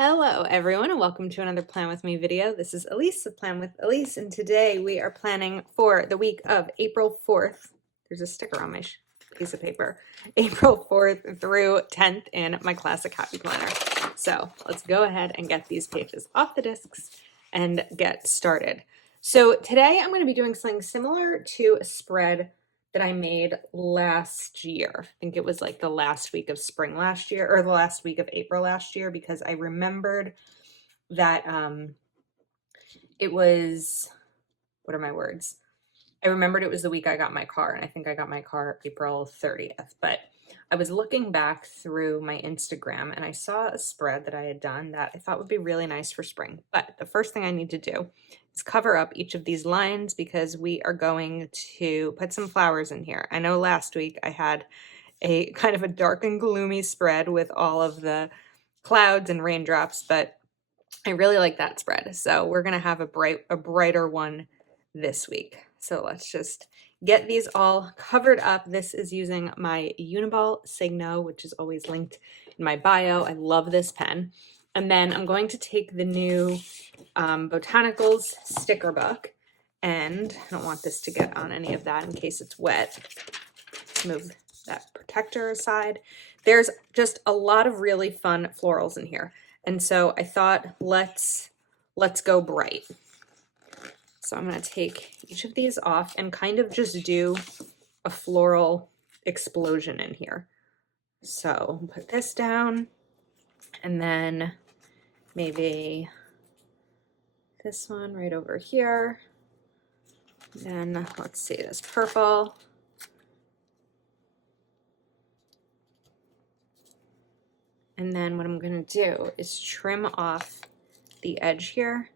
Hello everyone and welcome to another Plan With Me video. This is Elise of Plan With Elise and today we are planning for the week of April 4th. There's a sticker on my piece of paper. April 4th through 10th in my classic happy planner. So let's go ahead and get these pages off the discs and get started. So today I'm going to be doing something similar to a spread that I made last year. I think it was like the last week of spring last year or the last week of April last year because I remembered that it was, what are my words? I remembered it was the week I got my car, and I think I got my car April 30th, but I was looking back through my Instagram and I saw a spread that I had done that I thought would be really nice for spring. But the first thing I need to do is cover up each of these lines because we are going to put some flowers in here. I know last week I had a kind of a dark and gloomy spread with all of the clouds and raindrops, but I really like that spread. So we're going to have a brighter one this week. So let's just get these all covered up. This is using my Uniball Signo, which is always linked in my bio. I love this pen. And then I'm going to take the new Botanicals sticker book, and I don't want this to get on any of that in case it's wet. Let's move that protector aside. There's just a lot of really fun florals in here. And so I thought, let's go bright. So I'm going to take each of these off and kind of just do a floral explosion in here. So put this down and then maybe this one right over here. Then let's see, this purple. And then what I'm going to do is trim off the edge here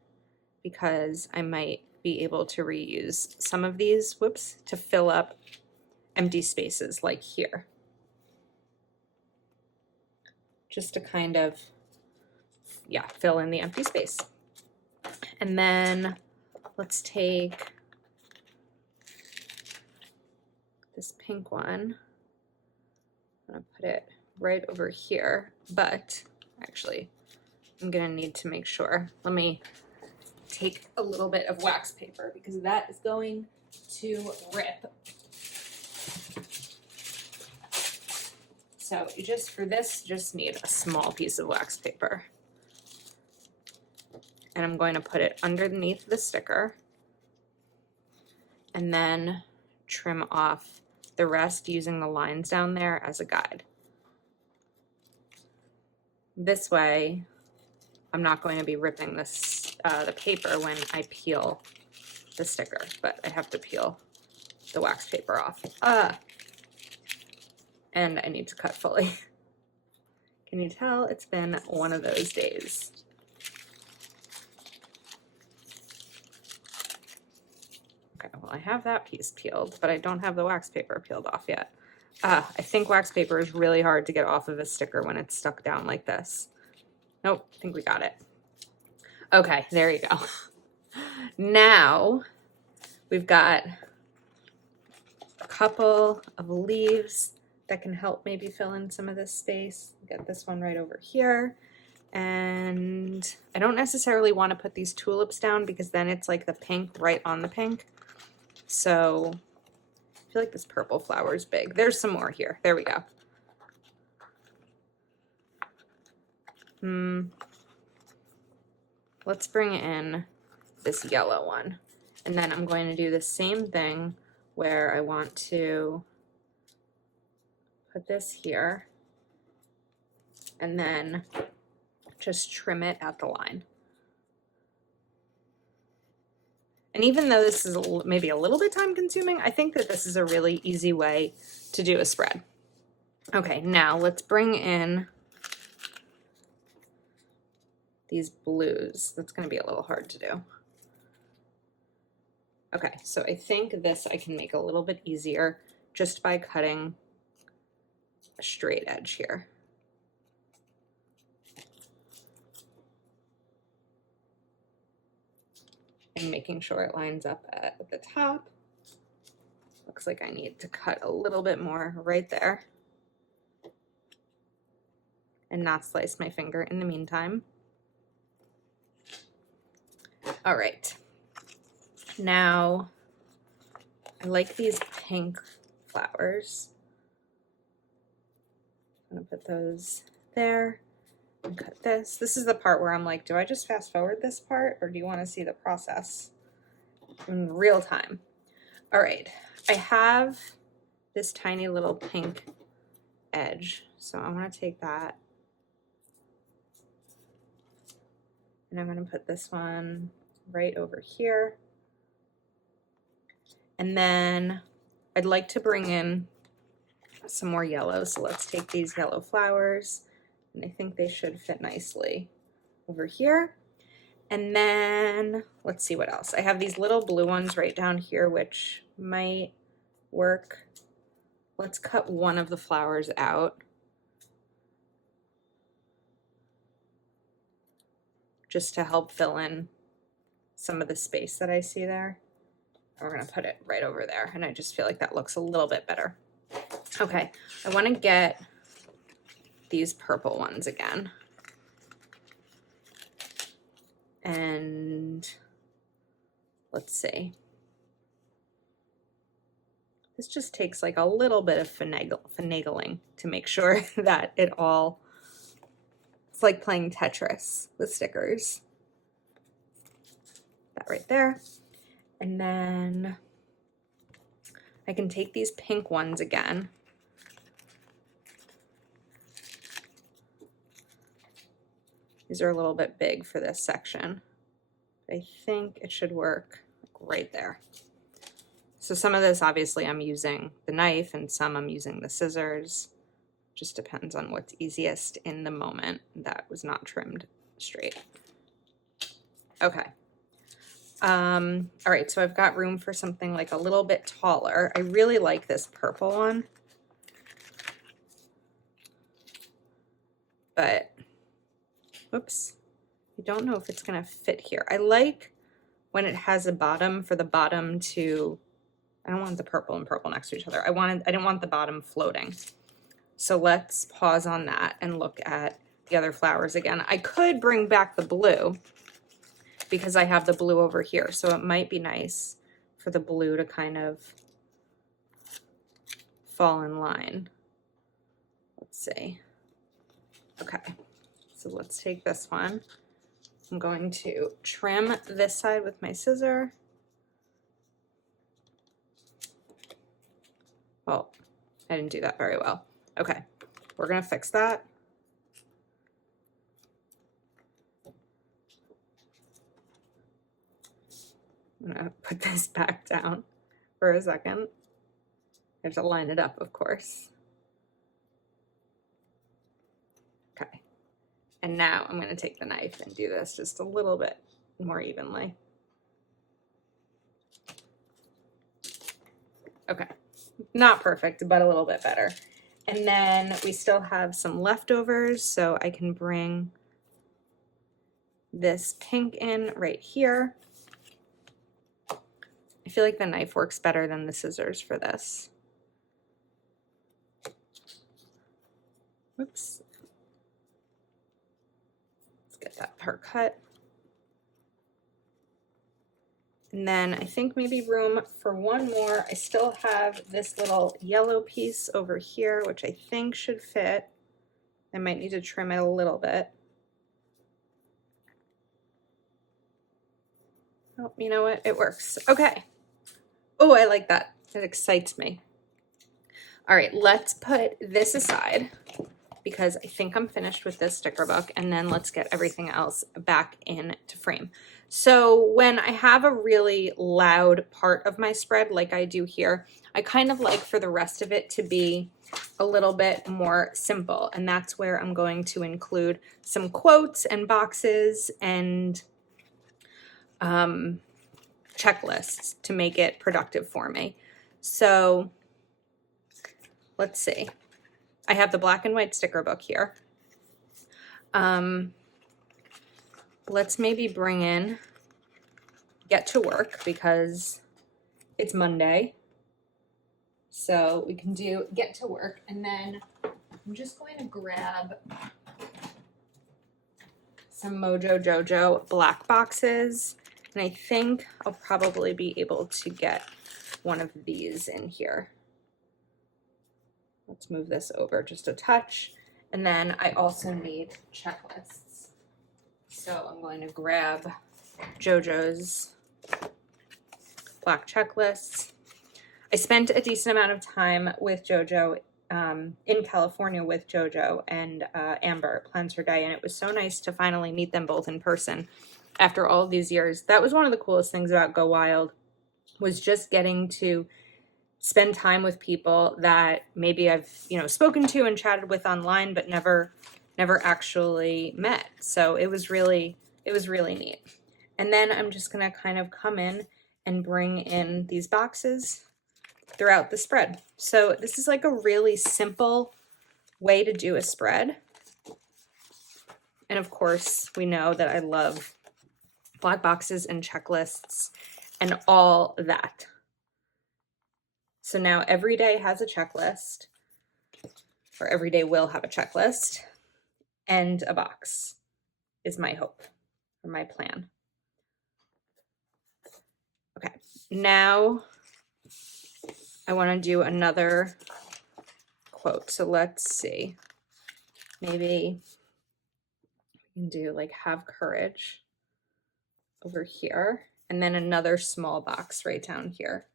because I might be able to reuse some of these, to fill up empty spaces like here. Just to kind of, fill in the empty space. And then let's take this pink one. I'm gonna put it right over here, but actually I'm gonna need to make sure. Let me take a little bit of wax paper because that is going to rip. So you just need a small piece of wax paper. And I'm going to put it underneath the sticker and then trim off the rest using the lines down there as a guide. This way, I'm not going to be ripping this the paper when I peel the sticker, but I have to peel the wax paper off. And I need to cut fully. Can you tell? It's been one of those days. Okay, well I have that piece peeled, but I don't have the wax paper peeled off yet. I think wax paper is really hard to get off of a sticker when it's stuck down like this. Nope, I think we got it. Okay, there you go. Now we've got a couple of leaves that can help maybe fill in some of this space. Get this one right over here. And I don't necessarily want to put these tulips down because then it's like the pink right on the pink. So I feel like this purple flower is big. There's some more here. There we go. Let's bring in this yellow one. And then I'm going to do the same thing where I want to put this here and then just trim it at the line. And even though this is maybe a little bit time consuming, I think that this is a really easy way to do a spread. Okay, now let's bring in these blues. That's going to be a little hard to do. Okay, so I think this I can make a little bit easier just by cutting a straight edge here. And making sure it lines up at the top. Looks like I need to cut a little bit more right there and not slice my finger in the meantime. All right. Now, I like these pink flowers. I'm gonna put those there and cut this. This is the part where I'm like, do I just fast forward this part or do you want to see the process in real time? All right, I have this tiny little pink edge. So I want to take that and I'm going to put this one right over here. And then I'd like to bring in some more yellow. So let's take these yellow flowers and I think they should fit nicely over here. And then let's see what else. I have these little blue ones right down here, which might work. Let's cut one of the flowers out. Just to help fill in some of the space that I see there. And we're gonna put it right over there. And I just feel like that looks a little bit better. Okay, I wanna get these purple ones again. And let's see. This just takes like a little bit of finagling to make sure that it all, it's like playing Tetris with stickers. That right there. And then I can take these pink ones again. These are a little bit big for this section. I think it should work right there. So some of this, obviously, I'm using the knife and some I'm using the scissors. Just depends on what's easiest in the moment. That was not trimmed straight. Okay. All right, so I've got room for something like a little bit taller. I really like this purple one. But, oops, I don't know if it's gonna fit here. I like when it has a bottom for the bottom to, I don't want the purple and purple next to each other. I didn't want the bottom floating. So let's pause on that and look at the other flowers again. I could bring back the blue because I have the blue over here. So it might be nice for the blue to kind of fall in line. Let's see. Okay, so let's take this one. I'm going to trim this side with my scissor. Oh, I didn't do that very well. Okay, we're gonna fix that. I'm gonna put this back down for a second. I have to line it up, of course. Okay, and now I'm gonna take the knife and do this just a little bit more evenly. Okay, not perfect, but a little bit better. And then we still have some leftovers, so I can bring this pink in right here. I feel like the knife works better than the scissors for this. Whoops. Let's get that part cut. And then I think maybe room for one more. I still have this little yellow piece over here, which I think should fit. I might need to trim it a little bit. Oh, you know what? It works. Okay. Oh, I like that. It excites me. All right, let's put this aside because I think I'm finished with this sticker book, and then let's get everything else back into frame. So when I have a really loud part of my spread like I do here, I kind of like for the rest of it to be a little bit more simple, and that's where I'm going to include some quotes and boxes and checklists to make it productive for me. So let's see. I have the black and white sticker book here. Let's maybe bring in Get to Work because it's Monday. So we can do Get to Work, and then I'm just going to grab some Mojo Jojo black boxes And I think I'll probably be able to get one of these in here. Let's move this over just a touch. And then I also need checklists. So I'm going to grab JoJo's black checklists. I spent a decent amount of time with JoJo in California with JoJo and Amber at Plans Her Day, and it was so nice to finally meet them both in person after all these years. That was one of the coolest things about Go Wild, was just getting to spend time with people that maybe I've, you know, spoken to and chatted with online, but never actually met. So it was really neat. And then I'm just gonna kind of come in and bring in these boxes throughout the spread. So this is like a really simple way to do a spread. And of course, we know that I love black boxes and checklists and all that. So now every day has a checklist, or every day will have a checklist, and a box is my hope, or my plan. Okay, now I want to do another quote. So let's see. Maybe we can do like have courage over here, and then another small box right down here.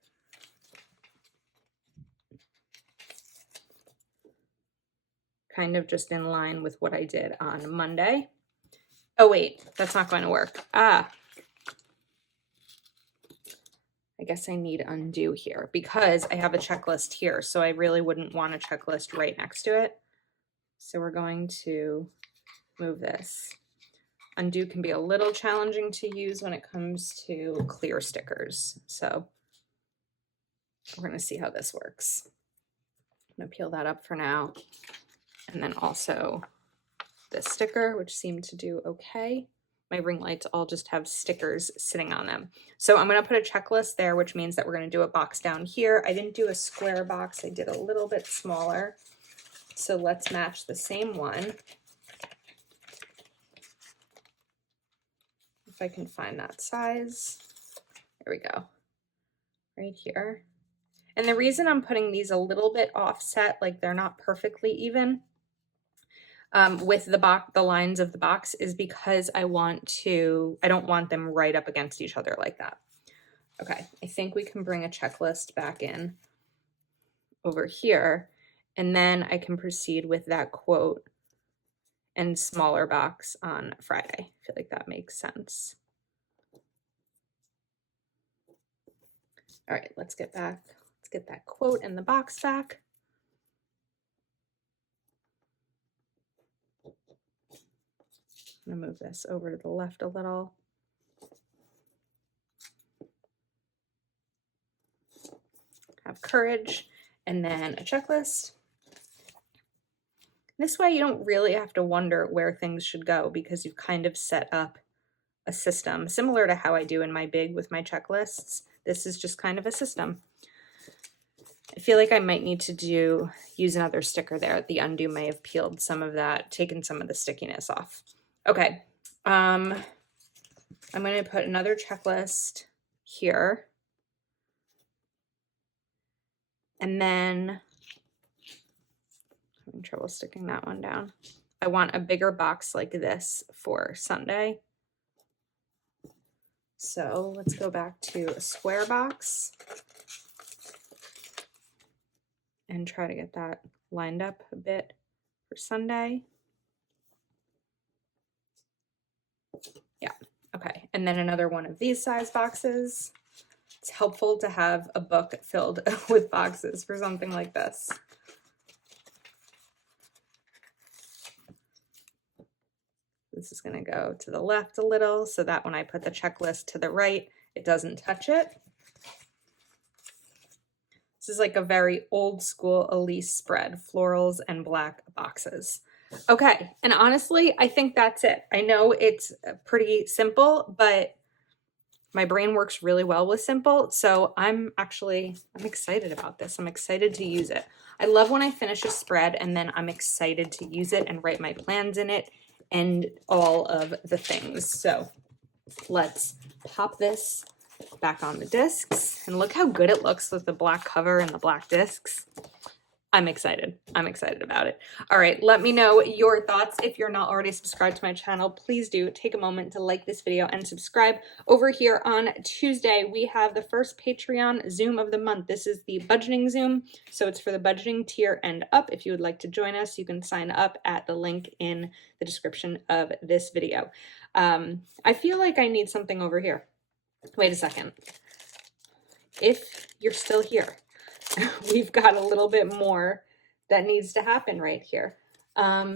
Kind of just in line with what I did on Monday. Oh wait, that's not going to work. I guess I need undo here because I have a checklist here, so I really wouldn't want a checklist right next to it. So we're going to move this. Undo can be a little challenging to use when it comes to clear stickers. So we're going to see how this works. I'm going to peel that up for now. And then also this sticker, which seemed to do okay. My ring lights all just have stickers sitting on them. So I'm going to put a checklist there, which means that we're going to do a box down here. I didn't do a square box. I did a little bit smaller. So let's match the same one. If I can find that size. There we go. Right here. And the reason I'm putting these a little bit offset, like they're not perfectly even, with the lines of the box, is because I don't want them right up against each other like that. Okay, I think we can bring a checklist back in over here, and then I can proceed with that quote and smaller box on Friday. I feel like that makes sense. All right, let's get that quote and the box back. I'm gonna move this over to the left a little. Have courage, and then a checklist. This way you don't really have to wonder where things should go because you've kind of set up a system similar to how I do in my big with my checklists. This is just kind of a system. I feel like I might need to use another sticker there. The undo may have peeled some of that, taken some of the stickiness off. Okay, I'm going to put another checklist here. And then I'm having trouble sticking that one down. I want a bigger box like this for Sunday. So let's go back to a square box and try to get that lined up a bit for Sunday. Yeah, okay. And then another one of these size boxes. It's helpful to have a book filled with boxes for something like this. This is going to go to the left a little so that when I put the checklist to the right, it doesn't touch it. This is like a very old school Elise spread, florals and black boxes. Okay, and honestly, I think that's it. I know it's pretty simple, but my brain works really well with simple, so I'm excited about this. I'm excited to use it. I love when I finish a spread and then I'm excited to use it and write my plans in it and all of the things. So let's pop this back on the discs, and look how good it looks with the black cover and the black discs. I'm excited. I'm excited about it. All right, let me know your thoughts. If you're not already subscribed to my channel, please do take a moment to like this video and subscribe. Over here on Tuesday, we have the first Patreon Zoom of the month. This is the budgeting Zoom, so it's for the budgeting tier and up. If you would like to join us, you can sign up at the link in the description of this video. I feel like I need something over here. Wait a second. If you're still here, we've got a little bit more that needs to happen right here. I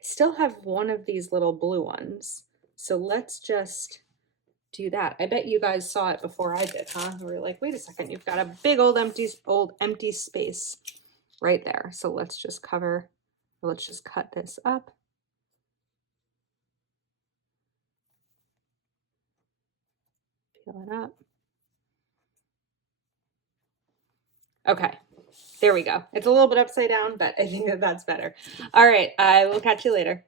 still have one of these little blue ones, so let's just do that. I bet you guys saw it before I did, huh? We were like, wait a second, you've got a big old empty space right there. So let's just cut this up. Peel it up. Okay, there we go. It's a little bit upside down, but I think that that's better. All right, I will catch you later.